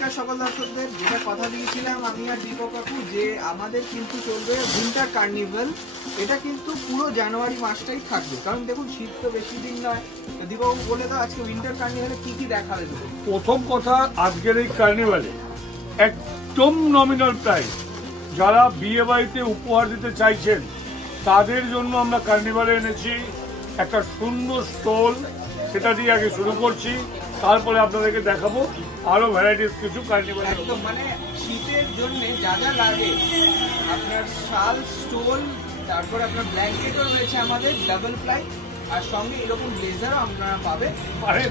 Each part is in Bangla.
নমস্কার সকল দর্শকদের। যেটা কথা দিয়েছিলাম আমি আর দীপক কাকু যে আমাদের কিন্তু চলবে উইন্টার কার্নিভাল। এটা কিন্তু পুরো জানুয়ারি মাসটাই থাকবে, কারণ দেখুন শীত তো বেশি দিন নয়। দীপক বলে দাও আজকে উইন্টার কার্নিভালে কি কি দেখাবে? প্রথম কথা, আজকের এই কার্নিভালে একদম নমিনাল প্রাইস। যারা বিয়ে বাড়িতে উপহার দিতে চাইছেন তাদের জন্য আমরা কার্নিভালে এনেছি একটা সুন্দর স্টল। সেটা দিয়ে আগে শুরু করছি, তারপরে আপনাদেরকে দেখাবো আরো ভ্যারাইটিস কিছু কার্নিভাল। একদম মানে শীতের জন্য যা যা লাগে, আপনার শাল, স্টোল, তারপর আপনার ব্ল্যাঙ্কেটও রয়েছে আমাদের ডাবল প্লাই, আর সঙ্গে এরকম ব্লেজারও আপনারা পাবেন। আরে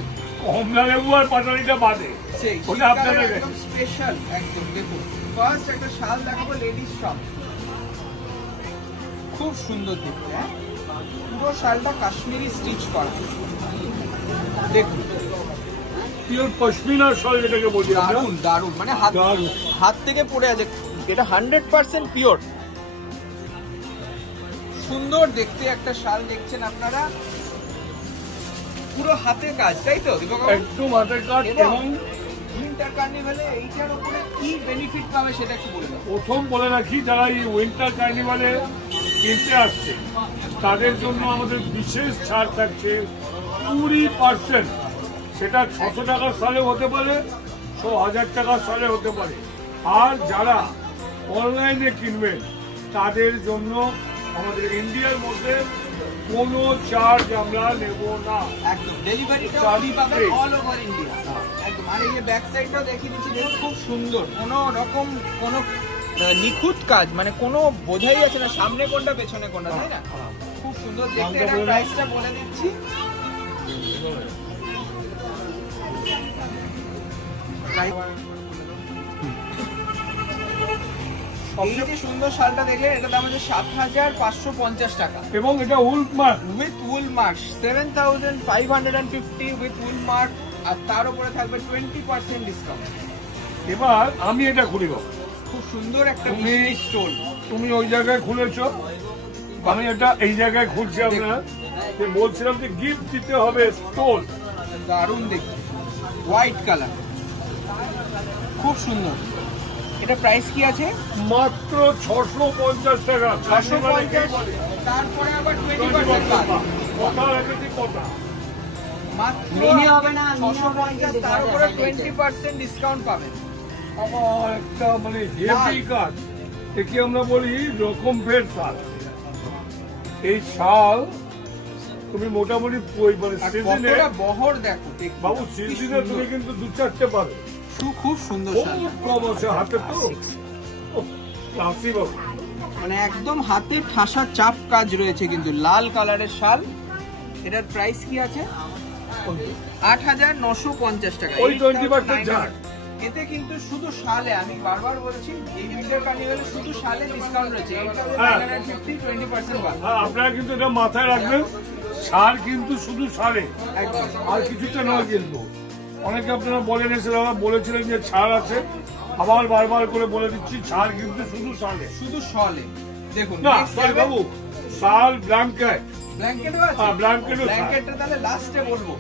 কমলা লেবু আর পাটালিটা বাদে সেই ওটা আপনাদের একদম স্পেশাল। একদম দেখুন, ফার্স্ট একটা শাল দেখাবো লেডিস শপ, খুব সুন্দর দেখতে। হ্যাঁ, পুরো শালটা কাশ্মীরি স্টিচ করা, দেখুন পিওর পশমিনার শাল যেটাকে বলি। দারুন দারুন, মানে হাত থেকে পড়ে আছে, এটা 100% পিওর। সুন্দর দেখতে একটা শাল দেখছেন আপনারা, পুরো হাতের কাজ, তাই তো? একদম হাতের কাজ। এবং উইন্টার কার্নিভালে এইটার উপরে কি বেনিফিট পাবে সেটা একটু বলে দাও। প্রথম বলে রাখি, যারা এই উইন্টার কার্নিভালে কিনতে আসছে তাদের জন্য আমাদের বিশেষ ছাড় থাকছে 20%। সেটা 600 টাকার সালে হতে পারে, 1000 টাকার সালে হতে পারে। আর যারা অনলাইনে কিনবেন তাদের জন্য আমাদের ইন্ডিয়ার মধ্যে কোনো চার্জ আমরা নেব না। একদম ডেলিভারিটা ফ্রি পাবেন অল ওভার ইন্ডিয়া। একদম। আর এই যে ব্যাক সাইডটাও দেখিয়ে দিচ্ছি, দেখুন খুব সুন্দর, কোনো রকম কোনো নিখুঁত কাজ, মানে কোনো বোঝাই আছে না সামনে কোনটা পেছনে কোনটা, তাই না? খুব সুন্দর দেখতে। এটা প্রাইসটা বলে দিচ্ছি, এই যে সুন্দর শালটা দেখলেন, এটা দাম হচ্ছে 7550 টাকা। এবং এটা wool mark with wool mark 7550 with wool mark, আর তার উপরে থাকবে 20% ডিসকাউন্ট। এবার আমি এটা খুলি। খুব সুন্দর একটা স্টোল। তুমি ওই জায়গায় খুলেছো, আমি এটা এই জায়গায় খুলছি। আপনার বলছিলাম যে গিফট দিতে হবে স্টোল। দারুণ দেখতে, হোয়াইট কালার, খুব সুন্দর। এটা প্রাইস কি আছে? মাত্র 650 টাকা। 650, তারপরে আবার 20% বাদ। কথা রেখেছি কথা। মাত্র মিনি হবে না, 650, তার উপরে 20% ডিসকাউন্ট পাবেন। আমার একটা মানে হেভি কাজ, একে আমরা বলি রকম ফের শাল। এই শাল তুমি মোটামুটি মানে সিজনে বহর দেখো বাবু, সিজনে তুমি কিন্তু 2-4টে পাবে। খুব সুন্দর শাল, কম আছে হাতে তো ক্লাসি বাবু, মানে একদম হাতে ঠাসা চাপ কাজ রয়েছে, কিন্তু লাল কালারের শাল। এটার প্রাইস কি আছে? 8950 টাকা। ওই 20% ছাড়। এতে কিন্তু শুধু শালে, আমি বারবার বলেছি এই উইন্টার কার্নিভালে শুধু শালে ডিসকাউন্ট রয়েছে। 20% বাদ। আপনারা কিন্তু এটা মাথায় রাখবেন, শাল কিন্তু শুধু শালে, আর কিছুটা নয়। কিন্তু অনেকে আপনারা বলেন, বলেছিলেন যে ছাড় আছে, আবার বারবার করে বলে দিচ্ছি ছাড় কিন্তু শুধু শালে, শুধু শালে। দেখুন না বাবু, শাল ব্ল্যাঙ্কেট, ব্ল্যাঙ্কেটও আছে। ব্ল্যাঙ্কেটটা তাহলে লাস্টে বলবো।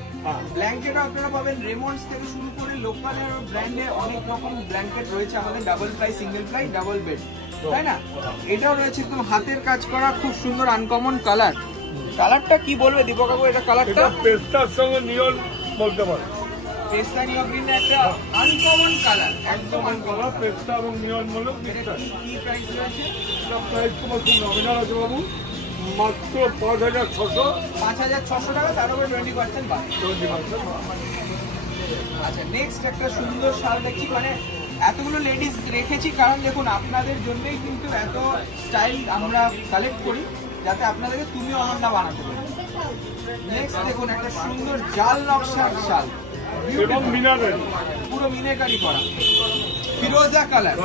ব্ল্যাঙ্কেটও আপনারা পাবেন রেমন্ডস থেকে শুরু করে লোকাল ব্র্যান্ডে অনেক রকম ব্ল্যাঙ্কেট রয়েছে আমাদের, double ply, single ply, double bed, তাই না? এটাও রয়েছে একদম হাতের কাজ করা, খুব সুন্দর আনকমন কালার। কালারটা কি বলবে দীপক বাবু? এটা কালারটা পেস্তার সঙ্গে নিয়ন বলতে পারে। পেস্তা নিয়ন গ্রিন একটা আনকমন কালার, একদম কালার পেস্তা এবং নিয়ন বলে। কি প্রাইস রয়েছে? প্রাইস তোমার খুব নমিনাল আছে বাবু, মাত্র 5600 টাকা, তার উপরে 20% বাদ। আচ্ছা, নেক্সট একটা সুন্দর শাল দেখছি, মানে এতগুলো লেডিস রেখেছি কারণ দেখুন আপনাদের জন্যই কিন্তু এত স্টাইল আমরা কালেক্ট করি, যাতে আপনাদেরকে তুমি অনন্যা বানাতে পারি। নেক্সট দেখুন একটা সুন্দর জাল নকশার শাল, এবং মিনাকারি, পুরো মিনাকারি করা, ফিরোজা কালার।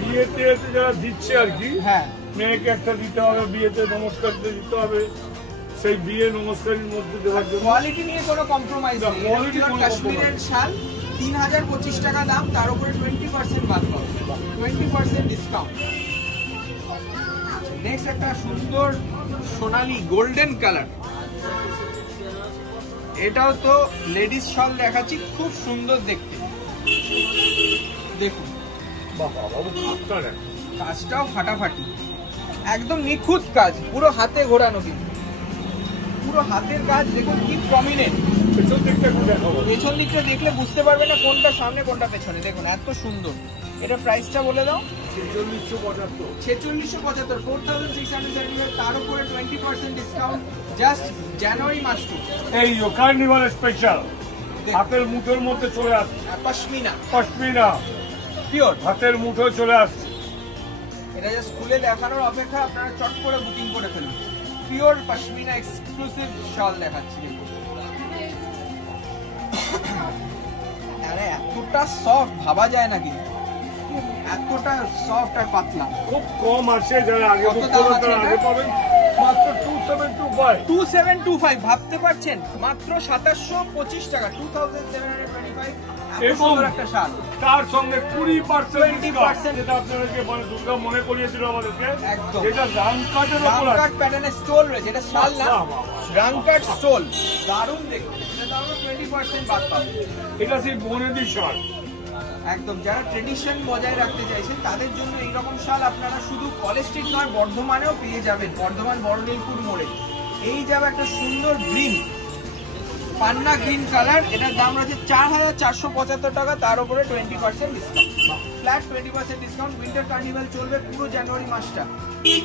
বিয়েতে যারা দিচ্ছে আর কি, হ্যাঁ, মেয়েকে একটা দিতে হবে, বিয়েতে নমস্কার দিতে হবে, সেই বিয়ে নমস্কারের মধ্যে দেওয়ার জন্য কোয়ালিটি নিয়ে কোনো কম্প্রোমাইজ নেই। কাশ্মীরের শাল 3025 টাকা দাম, তার উপরে 20% বাদ পাবে, 20% ডিসকাউন্ট। নেক্সট একটা সুন্দর সোনালী গোল্ডেন কালার, এটাও তো লেডিস শাল দেখাচ্ছি, খুব সুন্দর দেখতে। দেখুন বাবা বাবু কাজটা দেখ, কাজটাও ফাটাফাটি, একদম নিখুঁত কাজ, পুরো হাতে ঘোরানো, কিন্তু পুরো হাতের কাজ দেখুন কি প্রমিনেন্ট। পেছন দিকটা একটু দেখাবো, পেছন দিকটা দেখলে বুঝতে পারবে না কোনটা সামনে কোনটা পেছনে, দেখুন এত সুন্দর। এটা প্রাইসটা বলে দাও। 4675, 4675, তার উপরে 20% ডিসকাউন্ট জাস্ট জানুয়ারি মাস টু। এই কার্নিভাল স্পেশাল হাতের মুঠোর মধ্যে চলে আসছে, পশমিনা, পশমিনা পিওর হাতের মুঠো চলে আসছে। এটা জাস্ট খুলে দেখানোর অপেক্ষা, আপনারা চট করে বুকিং করে ফেলুন। পিওর পশমিনা এক্সক্লুসিভ শাল দেখাচ্ছি, আরে এতটা সফট ভাবা যায় না, কিন্তু এতটা সফট আর পাতলা। খুব কম আছে, যারা আগে কত বুক দাম করবেন আছে তারা আগে এটা? পাবেন মাত্র 2725। 2725 ভাবতে পারছেন, মাত্র 2725 টাকা, 2725। এবং একটা শাল, তার সঙ্গে 20% 20% যেটা আপনাদেরকে মানে দুর্গা মনে করিয়েছিল আমাদেরকে, একদম। যেটা রান কাটের উপর আছে। রামকাট প্যাটার্নের স্টোল রয়েছে, এটা শাল না, বাহ, বাহ, রামকাট স্টোল, দারুণ দেখুন। এটা আমরা 20% বাদ পাবো। এটা সেই বনেদি শাল, একদম যারা ট্রেডিশন বজায় রাখতে চাইছেন তাদের জন্য এইরকম শাল আপনারা শুধু কলেজ স্ট্রিট নয়, বর্ধমানেও পেয়ে যাবেন। বর্ধমান বড়নীলপুর মোড়ে এই যাবে একটা সুন্দর গ্রিন, পান্না গ্রিন কালার। এটার দাম রয়েছে 4475 টাকা, তার উপরে 20% discount, flat 20% discount. Winter carnival চলবে পুরো জানুয়ারি মাসটা,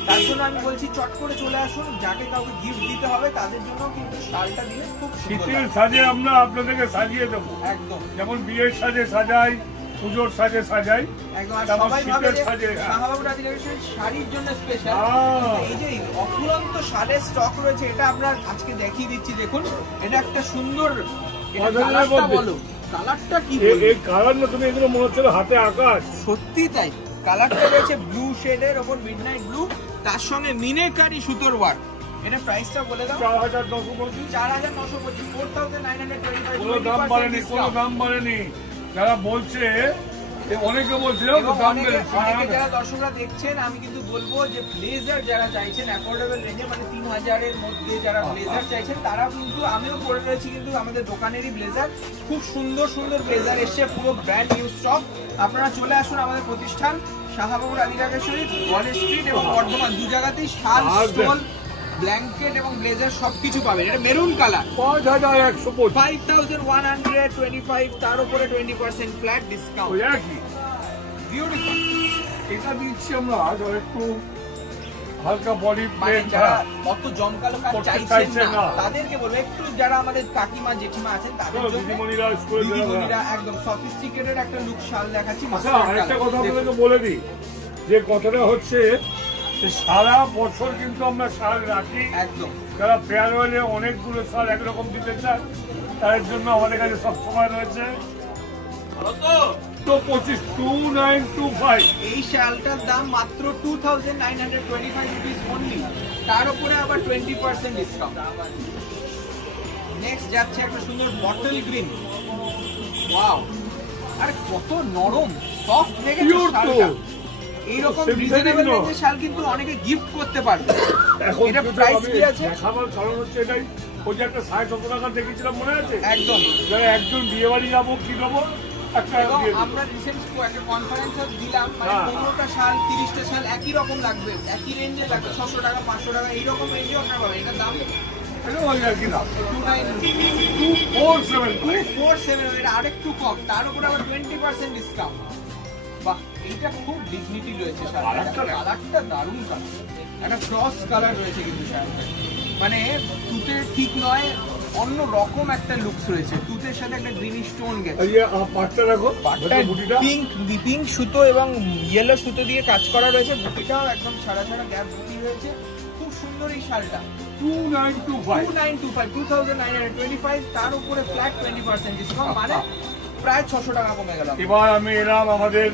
তার জন্য আমি বলছি চট করে চলে আসুন। যাকে কাউকে গিফট দিতে হবে তাদের জন্য কিন্তু শালটা দিলে খুব শীতের সাজে আমরা আপনাদেরকে সাজিয়ে দেবো, একদম যেমন বিয়ের সাজে সাজাই, পুজোর সাজে সাজাই, একদম। আর তেমন সবাই ভাবে শীতের যে সাজে শাহবাগ রাজিকার শাড়ির জন্য স্পেশাল, এই যে অফুরন্ত শালের স্টক রয়েছে, এটা আপনার আজকে দেখিয়ে দিচ্ছি। দেখুন এটা একটা সুন্দর, এটা কালারটা বলো, কালারটা কি এই কালার না, তুমি এগুলো মনে হচ্ছে হাতে আকাশ, সত্যি তাই। কালারটা রয়েছে ব্লু শেডের ওপর মিডনাইট ব্লু, তার সঙ্গে মিনেকারি সুতোর ওয়ার্ক। এটা প্রাইসটা বলে দাও। 4925। 4925, 4925। কোনো দাম বাড়েনি, কোনো দাম বাড়েনি। যারা বলছে, অনেকে বলছিল দাম বেড়েছে, অনেকে যারা দর্শকরা দেখছেন, আমি কিন্তু বলবো যে ব্লেজার যারা চাইছেন অ্যাফোর্ডেবল রেঞ্জে, মানে 3000 এর মধ্যে যারা ব্লেজার চাইছেন, তারা কিন্তু, আমিও পরে রয়েছি কিন্তু আমাদের দোকানেরই ব্লেজার, খুব সুন্দর সুন্দর ব্লেজার এসছে, পুরো ব্র্যান্ড নিউ স্টক। আপনারা চলে আসুন আমাদের প্রতিষ্ঠান শাহবাগ রাজিকার কলেজ স্ট্রিট এবং বর্ধমান, দু জায়গাতেই শাল, স্টোল, ব্ল্যাঙ্কেট এবং ব্লেজার সবকিছু পাবেন। এটা মেরুন কালার, 5125, তার উপরে 20% ফ্ল্যাট ডিসকাউন্ট। বিউটিফুল। এটা দিচ্ছি আমরা একটু হালকা বডি মানে প্লেন, যারা অত জমকালো কাজ চাইছেন না তাদেরকে বলবো, একটু যারা আমাদের কাকিমা জেঠিমা আছেন তাদের জন্য, দিদিমণিরা একদম সফিস্টিকেটেড একটা লুক শাল দেখাচ্ছি। আচ্ছা, আরেকটা কথা আপনাদেরকে বলে দিই, যে কথাটা হচ্ছে সারা বছর কিন্তু আমরা শাল রাখি, একদম। যারা ফেয়ারওয়েলে অনেকগুলো শাল একরকম দিতে চায় তাদের জন্য আমাদের কাছে সবসময় রয়েছে 2925। এই শালটার দাম মাত্র 2925 রুপিস অনলি, তার উপরে আবার 20% ডিসকাউন্ট। নেক্সট যাচ্ছে একটা সুন্দর বটল গ্রিন, ওয়াও, আর কত নরম সফট লেগেছে শালটা। এইরকম রিজনেবল রেঞ্জের শাল কিন্তু অনেকে গিফট করতে পারবে। এখন এটা প্রাইস কি আছে? দেখাবার কারণ হচ্ছে এটাই, ওই যে একটা 60-70 টাকা দেখেছিলাম, মনে আছে? একদম। যারা একজন বিয়ে বাড়ি যাবো কি দেবো, একটা আমরা রিসেন্ট একটা কনফারেন্সে দিলাম, মানে 15টা শাল 30টা শাল একই রকম লাগবে, একই রেঞ্জে লাগবে, 600 টাকা 500 টাকা এইরকম রেঞ্জে আপনার পাবেন। এটার দাম 247, এটা আরেকটু কম, তার উপর আবার 20% ডিসকাউন্ট। বাহ, এইটা খুব ডিগনিটি রয়েছে শালটা, কালারটা দারুণ কালার, একটা ক্রস কালার রয়েছে কিন্তু শালটা, মানে তুতে ঠিক নয়, অন্য রকম একটা লুকস রয়েছে। তুতের সাথে একটা গ্রিনিশ টোন গেছে, পাটটা দেখো, পিঙ্ক সুতো এবং ইয়েলো সুতো দিয়ে কাজ করা রয়েছে, বুটিটাও একদম ছাড়া ছাড়া গ্যাপ বুটি রয়েছে, খুব সুন্দর এই শালটা। 2925, তার উপরে ফ্ল্যাট 20% ডিসকাউন্ট, মানে প্রায় 600 টাকা কমে গেল। এবার আমি এলাম আমাদের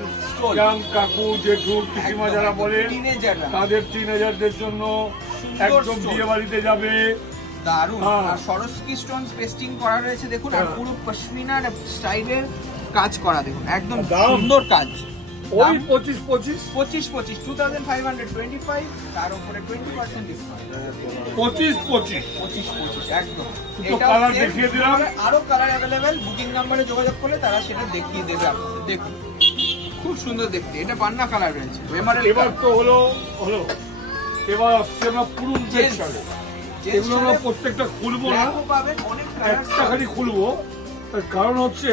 কাকু জেঠু পিসিমা যারা বলে তাদের টিনেজারদের জন্য একদম বিয়ে বাড়িতে যাবে, দারুণ। আর সরস্বতী স্টোন পেস্টিং করা রয়েছে দেখুন, আর পুরো পশমিনার স্টাইলের কাজ করা, দেখুন একদম সুন্দর কাজ। ওই 25, 2525, তার উপরে 20% ডিসকাউন্ট, 25 একদম। কালার দেখিয়ে দিলাম, আরো কালার অ্যাভেলেবেল, বুকিং নাম্বারে যোগাযোগ করলে তারা সেটা দেখিয়ে দেবে আপনাদের। দেখুন খুব সুন্দর দেখতে, এটা বান্না কালার রয়েছে। এবার তো হলো এবার আসছে আমরা পুরুষ শাড়ি, এগুলো আমরা প্রত্যেকটা খুলবো না, একটা খালি খুলবো। তার কারণ হচ্ছে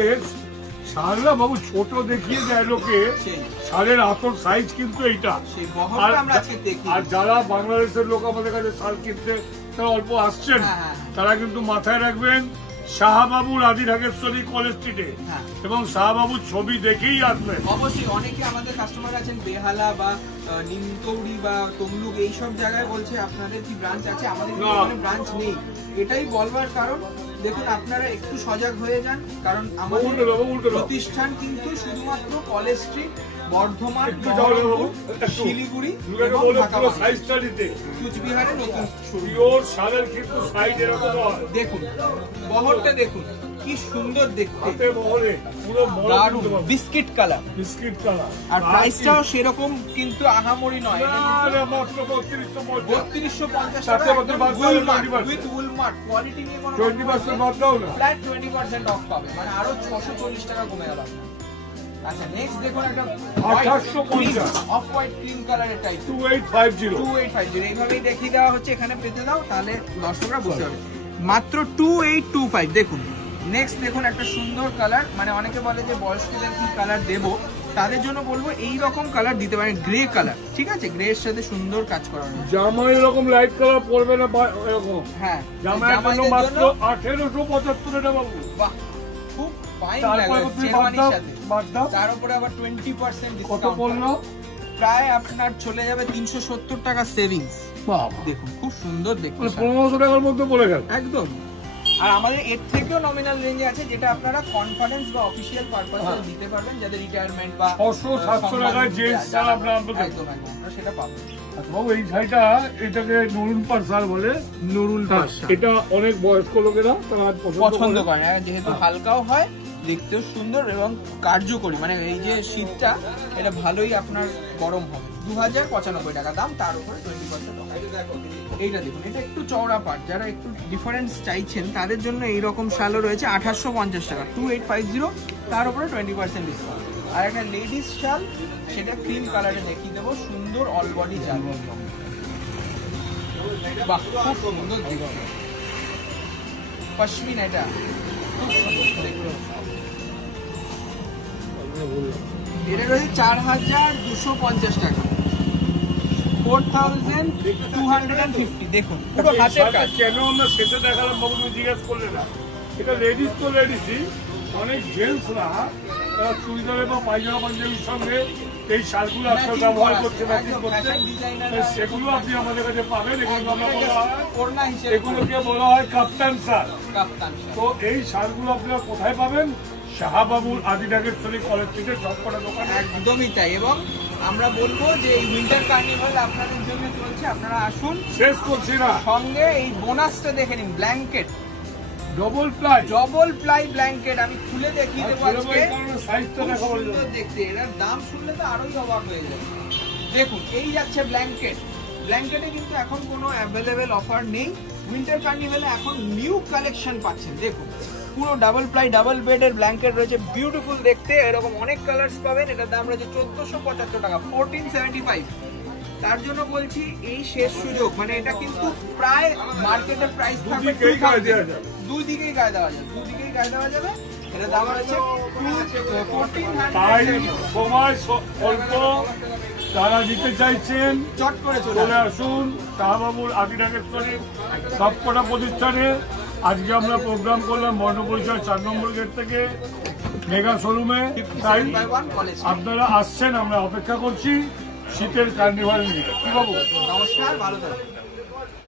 শালরা বাবু ছোট দেখিয়ে দেয় লোকে, শালের আসল সাইজ কিন্তু এইটা। আর যারা বাংলাদেশের লোক আমাদের কাছে শাল কিনতে তারা অল্প আসছেন, তারা কিন্তু মাথায় রাখবেন শাহবাবুর আদি ঢাকেশ্বরী কলেজ স্ট্রিটে, এবং শাহবাবুর ছবি দেখেই আসবেন। অবশ্যই অনেকে আমাদের কাস্টমার আছেন বেহালা বা নিমতৌড়ি বা তমলুক এইসব জায়গায় বলছে আপনাদের কি ব্রাঞ্চ আছে, আমাদের ব্রাঞ্চ নেই। এটাই বলবার কারণ দেখুন আপনারা একটু সজাগ হয়ে যান, কারণ আমাদের প্রতিষ্ঠান কিন্তু শুধুমাত্র কলেজ স্ট্রিট, বর্ধমান, শিলিগুড়ি এবং কুচবিহারে নতুন দেখুন বহরটা দেখুন কি সুন্দর দেখতে, বিস্কিট কালার আর প্রাইসটাও সেরকম কিন্তু আহামরি নয়, 3250 টাকা উইথ উলমার্ট কোয়ালিটি নিয়ে কোনো 20% বাদ দাও না, ফ্ল্যাট 20% অফ পাবে, মানে আরো 640 টাকা কমে গেল। আচ্ছা নেক্সট দেখুন একটা 2850 অফ হোয়াইট ক্রিম কালারের টাইপ 2850 এইভাবেই দেখিয়ে দেওয়া হচ্ছে, এখানে পেতে দাও তাহলে দর্শকরা বুঝতে পারবে। মাত্র 2825 দেখুন। নেক্সট দেখুন একটা সুন্দর কালার, মানে অনেকে বলে যে বয়স্কদের কি কালার দেবো, তাদের জন্য বলবো এই রকম কালার দিতে পারেন, গ্রে কালার, ঠিক আছে, গ্রে এর সাথে সুন্দর কাজ করা হবে। জামা এরকম লাইট কালার পরবে না এরকম, হ্যাঁ জামার জন্য মাত্র 1875 টাকা বাবু। বাহ খুব ফাইন লাগছে শেরওয়ানির সাথে, তার উপরে আবার 20% ডিসকাউন্ট করলো, প্রায় আপনার চলে যাবে 370 টাকা সেভিংস। দেখুন খুব সুন্দর দেখতে, 1500 টাকার মধ্যে পড়ে গেল একদম। আর আমাদের এর থেকেও নমিনাল রেঞ্জে আছে, যেটা আপনারা কনফারেন্স বা অফিশিয়াল পারপাসে দিতে পারবেন, যাদের রিটায়ারমেন্ট বা 600-700 টাকার জেন্টস শাল আপনারা সেটা পাবেন। আচ্ছা বাবু এই শাড়িটা, এটাকে নুরুল পার শাল বলে, নুরুল পার শাল, এটা অনেক বয়স্ক লোকেরা তারা পছন্দ করে, যেহেতু হালকাও হয়, দেখতেও সুন্দর এবং কার্যকরী, মানে এই যে শীতটা এটা ভালোই আপনার গরম হবে। 2095 টাকা দাম, তার উপরে 20% অফ। এইটা দেখুন, এটা একটু চওড়া পাট, যারা একটু ডিফারেন্স চাইছেন তাদের জন্য এইরকম শালও রয়েছে 2850 টাকা 2850, তার উপরে 20% ডিসকাউন্ট। আর একটা লেডিস শাল, সেটা ক্রিম কালারে দেখিয়ে দেবো, সুন্দর অল বডি শাল, বাহ খুব সুন্দর দেখতে, পশমিনা, এটা খুব সুন্দর দেখতে। এটা রয়েছে 4250 টাকা 4250। দেখুন পুরো হাতের কাজ। কেন আমরা সেটা দেখালাম বাবু তুমি জিজ্ঞেস করলে না, এটা লেডিস তো লেডিসই, অনেক জেন্টসরা তারা চুড়িদারে বা পায়জামা পাঞ্জাবির সঙ্গে এই শালগুলো আজকাল ব্যবহার করছে, সেগুলো আপনি আমাদের কাছে পাবেন। এগুলোকে বলা হয় কাপ্তান শাল। তো এই শালগুলো আপনারা কোথায় পাবেন? শাহবাবুর আদি ঢাকেশ্বরী কলেজ থেকে সবকটা দোকান। একদমই তাই, এবং আমরা বলবো যে এই উইন্টার কার্নিভাল আপনাদের জন্য চলছে, আপনারা আসুন, শেষ করছি না, সঙ্গে এই বোনাসটা দেখে নিন, ব্ল্যাঙ্কেট ডবল প্লাই ব্ল্যাঙ্কেট আমি খুলে দেখিয়ে দেবো আজকে, সুন্দর দেখতে, এটার দাম শুনলে তো আরোই অবাক হয়ে যাবে। দেখুন এই যাচ্ছে ব্ল্যাঙ্কেটে কিন্তু এখন কোনো অ্যাভেলেবেল অফার নেই, উইন্টার কার্নিভালে এখন নিউ কালেকশন পাচ্ছেন। দেখুন পুরো ডাবল প্লাই ডাবল বেডের ব্ল্যাঙ্কেট রয়েছে, বিউটিফুল দেখতে, এরকম অনেক কালার্স পাবেন। এটার দাম রয়েছে 1475 টাকা 1475। তার জন্য বলছি এই শেষ সুযোগ, মানে এটা কিন্তু প্রায় মার্কেটের প্রাইস থাকবে 2000, দুদিকেই গায়ে দেওয়া যাবে, এটা দাম রয়েছে 1400। যারা নিতে চাইছেন চট করে চলে আসুন শাহবাবুর আদি ঢাকেশ্বরী সবকটা প্রতিষ্ঠানে। আজকে আমরা প্রোগ্রাম করলাম বর্ণপরিচয় 4 নম্বর গেট থেকে মেগা শোরুমে, তাই আপনারা আসছেন, আমরা অপেক্ষা করছি শীতের কার্নিভাল নিয়ে। কি বাবু নমস্কার, ভালো থাকবেন।